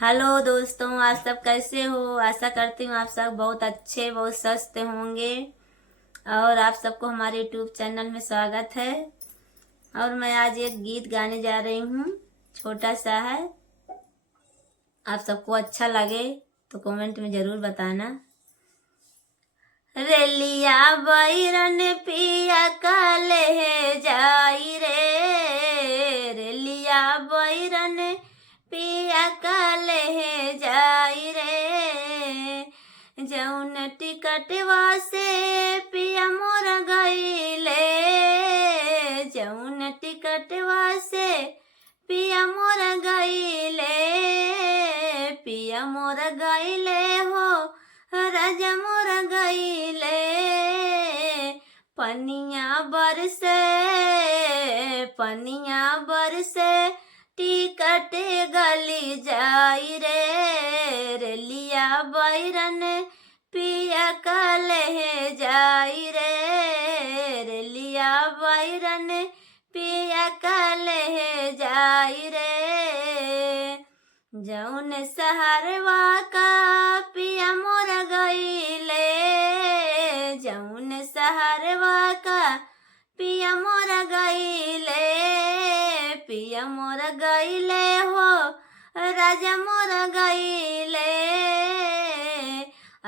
Hello दोस्तों, आप सब कैसे हो। आशा करती हूँ आप सब बहुत अच्छे बहुत स्वस्थ होंगे। और आप सबको हमारे यूट्यूब चैनल में स्वागत है। और मैं आज एक गीत गाने जा रही हूँ, छोटा सा है। आप सबको अच्छा लगे तो कमेंट में ज़रूर बताना। रेलिया बैरन पिया काले जाई रे, रेलिया बैरन पिया काले जाई रे। जौन टिकटवा से पिया मोर गईले, जौन टिकटवा से पिया मोर गईले, पिया मोर गईले हो राजा मोर गईले। पनिया बरसे पनिया बरसे टिकट गली जाई रे, रेलिया बैरन पिया काले जाई रे, रेलिया बैरन पिया काले जाई रे। जौन सहरवा का पिया मोर गईले, जौन सहरवा का पिया मोर गईले, पिया मोर गईले हो राजा मोर गईले।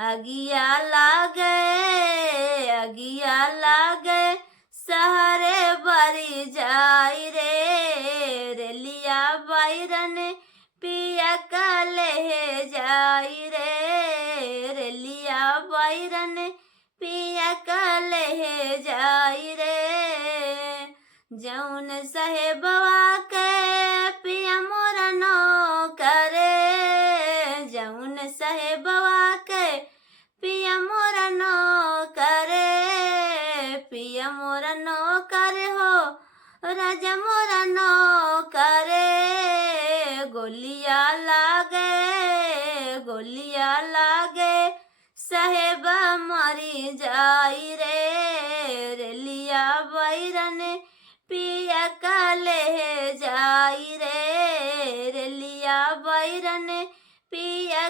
अगिया लागे अगिया लागे सहरे बरी जाई रे, रेलिया बैरन पिया काले जाई रे, रेलिया बैरन पिया काले जाई रे। जौन साहेबवा के पिया मोर नौकरे, जौन साहेबवा के पिया मोर नौकरे, पिया मोर नौकर हो राजा मोर नौकरे। गोलिया लागे साहेब मरी जाई रे, रेलिया बैरन पिया काले जाई रे, रेलिया बैरन पिया